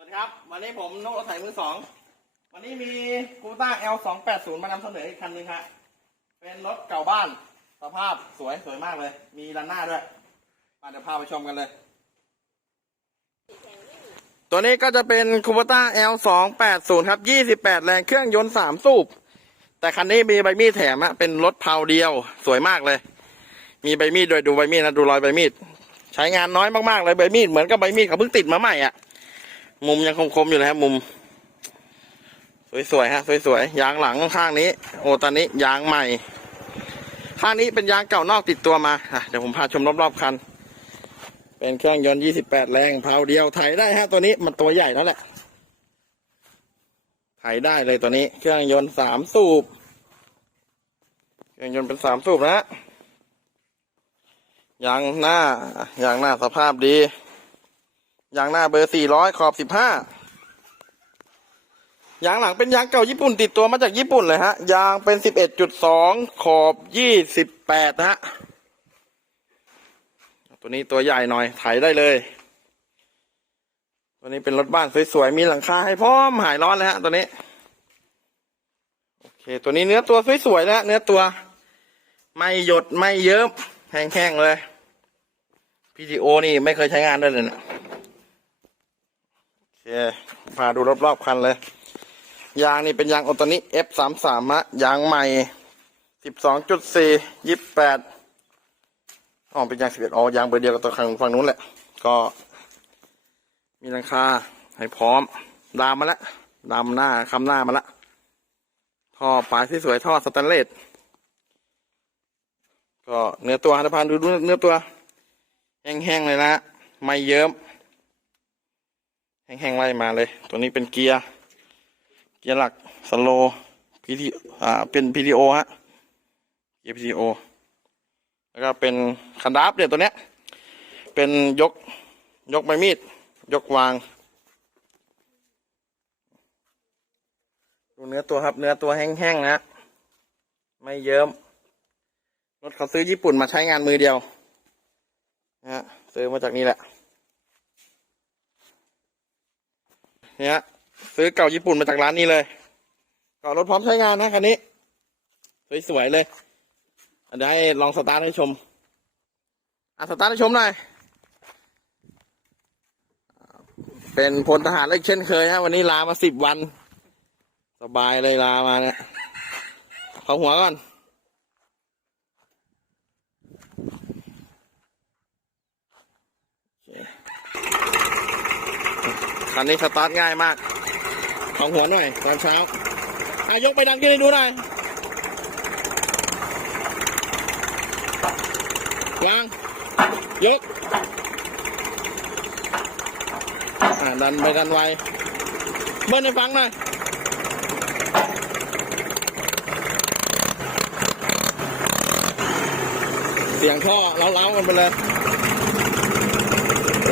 สวัสดีครับ วันนี้ผมนกรถไถมือสอง วันนี้มีคูต้า L 2 8 0 มานำเสนออีกคันหนึ่งฮะเป็นรถเก่าบ้าน สภาพสวยสวยมากเลย มีรันหน้าด้วย มาเดี๋ยวพาไปชมกันเลย ตัวนี้ก็จะเป็นคูปต้า L 2 8 0 ครับ 28 แรงเครื่องยนต์ 3 สูบ แต่คันนี้มีใบมีดแถมอะเป็นรถเพาเดียว สวยมากเลย มีใบมีดด้วยดูใบมีดนะ ดูรอยใบมีด ใช้งานน้อยมากๆเลยใบมีดเหมือนกับใบมีดเขาเพิ่งติดมาใหม่อะ มุมยังคมๆอยู่เลยครับ มุม สวยๆฮะ สวยๆยางหลังข้างนี้ โอ้ตอนนี้ยางใหม่ ข้างนี้เป็นยางเก่านอกติดตัวมาอะเดี๋ยวผมพาชมรอบๆคัน เป็นเครื่องยนต์ 28 แรงเพาเดียวไถได้ฮะตัวนี้มันตัวใหญ่แล้วแหละไถได้เลยตัวนี้ เครื่องยนต์สามสูบเครื่องยนต์เป็นสามสูบนะยางหน้ายางหน้าสภาพดี ยางหน้าเบอร์สี่ร้อยขอบสิบห้ายางหลังเป็นยางเก่าญี่ปุ่นติดตัวมาจากญี่ปุ่นเลยฮะ ยางเป็นสิบเอ็ดจุดสองขอบยี่สิบแปดฮะ ตัวนี้ตัวใหญ่หน่อยไถได้เลย ตัวนี้เป็นรถบ้านสวยๆ มีหลังคาให้พร้อมหายร้อนเลยฮะ ตัวนี้ โอเค ตัวนี้เนื้อตัวสวยๆนะเนื้อตัว ไม่หยดไม่เยิ้มแห้งๆเลยพีดีโอนี่ไม่เคยใช้งานด้วยเลยนะ คพาดูรอบๆคันเลย ยางนี่เป็นยางโอตานิ F สามสามะ ยางใหม่สิบสองจุดสี่ยี่แปดอ๋อเป็นยางสิบเอ็ดอ๋อยางเบอร์เดียวกับตัวข้างฝั่งนู้นแหละ ก็ มีหลังคาให้พร้อม ดามมาแล้วดามหน้าคำหน้ามาแล้วท่อปลายที่สวยท่อสแตนเลส ก็เนื้อตัวฮันธพานดูดูเนื้อตัว แห้งๆเลยนะ ไม่เยิ้ม แห้งๆไล่มาเลย ตัวนี้เป็นเกียร์ เกียร์หลักสโลพีทีอ่า เป็นพีทีโอฮะ เกียร์พีทีโอ แล้วก็เป็นคันดับเดี๋ยวตัวเนี้ย เป็นยก ยกใบมีด ยกวาง ดูเนื้อตัวครับ เนื้อตัวแห้งๆนะ ไม่เยิ้ม รถเขาซื้อญี่ปุ่นมาใช้งานมือเดียว นะฮะ ซื้อมาจากนี่แหละ เนี่ย ซื้อเก่าญี่ปุ่นมาจากร้านนี้เลยก็รถพร้อมใช้งานนะคันนี้ สวยๆเลยเดี๋ยวให้ลองสตาร์ทให้ชมอะสตาร์ทให้ชมหน่อย เป็นพลทหารเล็กเช่นเคยฮะวันนี้ลามาสิบวัน สบายเลยลามาเนี่ยเขาหัวก่อนคัันนี้สตาร์ทง่ายมากของหัวหน่อยตอนเช้าอายกไปดังขึ้นให้ดูหน่อยวางยกอ่าดันไปดันไวเบิ้ลให้ฟังหน่อยเสียงท่อเล้าๆกันไปเลย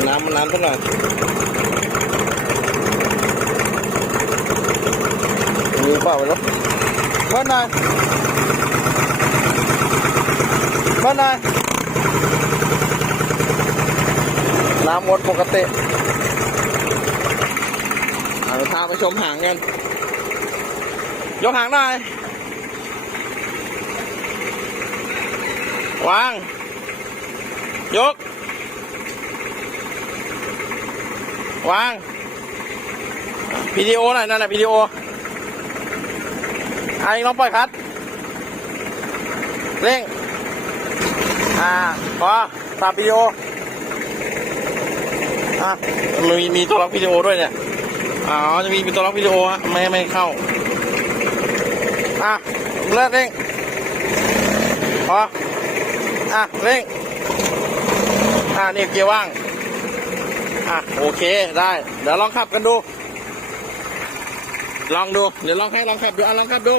น้ำมันน้ำสักหน่อย มีเปล่าไปรถเบิ้ลหน่อยเบิ้ลหน่อยน้ำหมดปกติเอาพาไปชมหางกัน ยกหางหน่อยวาง ยก วางพีดีโอหน่อยนั่นแหละพีดีโอ ไอ้ลองปล่อยคัดเร่ง อ่าพอตัดวิดีโอ อะมีมีตัวล็อกวิดีโอด้วยเนี่ย อ๋อ จะมีมีตัวล็อกวิดีโอฮะไม่ไม่เข้า อะเลิกเร่งพออะเร่ง อะนี่เกียร์ว่าง อะโอเคได้ เดี๋ยวลองขับกันดู ลองดู เดี๋ยวลองให้ลองขับดูอะลองขับดู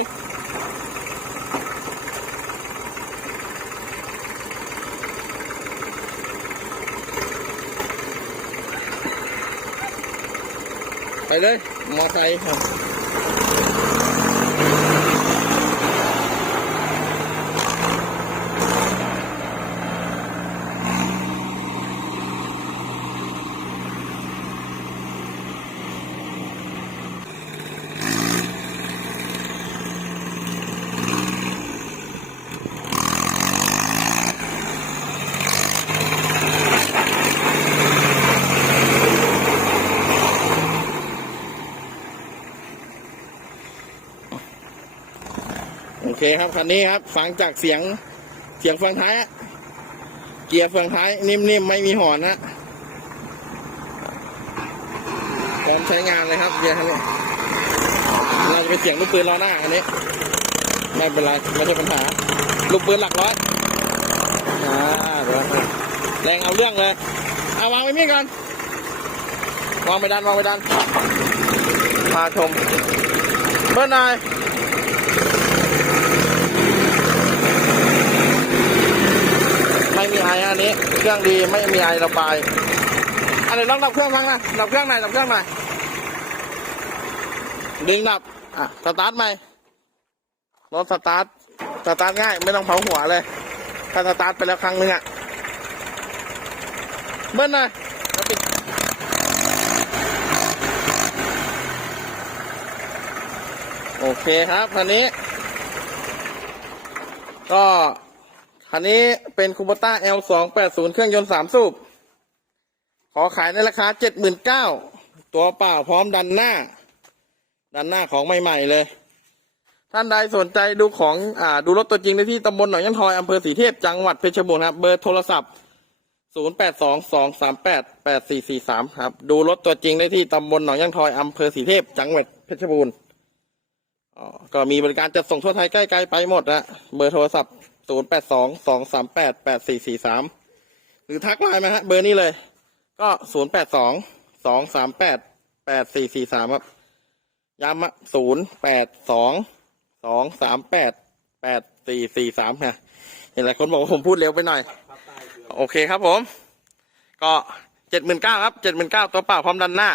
ไปเลย มอไซค์ครับ เคครับคันนี้ครับ ฟังจากเสียงเสียงเฟืองท้ายเกียร์เฟืองท้าย นิ่มๆ ไม่มีหอนนะพร้อมใช้งานเลยครับเกียร์คันนี้เราจะไปเสียงลูกปืนล้อหน้าคันนี้ ไม่เป็นไรไม่ใช่ปัญหา ลูกปืนหลักร้อยอ่าเดี๋ยวแรงเอาเรื่องเลยเอาวางไว้นี่ก่อนวางไปดันวางไปดันพาชมเบิร์นาย ไม่มีไออันนี้ เครื่องดีไม่มีไอระบายอะไรลองดับเครื่องฟังนะดับเครื่องหน่อยดับเครื่องหน่อยดึงดับอะสตาร์ทใหม่รถสตาร์ทสตาร์ทง่าย ไม่ต้องเผาหัวเลยถ้าสตาร์ทไปแล้วครั้งนึงอะเบิ้ลหน่อยปิดโอเคครับคันนี้ ก็ คันนี้เป็นคูปต้า L สองแปดศูนย์เครื่องยนต์สามสูบ ขอขายในราคาเจ็ดหมื่นเก้าตัวเปล่าพร้อมดันหน้า ดันหน้าของใหม่ ๆ เลย ท่านใดสนใจดูของอ่าดูรถตัวจริงได้ที่ตำบลหนองยันทอยอำเภอสีเทพจังหวัดเพชรบูรณ์ครับ เบอร์โทรศัพท์0 8 2 2 3 8 8 4 4 3ครับ ดูรถตัวจริงได้ที่ตำบลหนองยันทอยอำเภอสีเทพจังหวัดเพชรบูรณ์อ๋อก็มีบริการจัดส่งทั่วไทยใกล้ๆไปหมดนะเบอร์โทรศัพท์ ศูนย์แปดสองสองสามแปดแปดสี่สี่สามหรือทักไลน์มาฮะเบอร์นี้เลย ก็ศูนย์แปดสองสองสามแปดแปดสี่สี่สามครับย้ำอะศูนย์แปดสองสองสามแปดแปดสี่สี่สามฮะเห็นหลายคนบอกว่าผมพูดเร็วไปหน่อย โอเคครับผม ก็เจ็ดหมื่นเก้าครับเจ็ดหมื่นเก้าตัวเปล่าพร้อมดันหน้า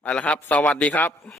ไปแล้วครับ สวัสดีครับ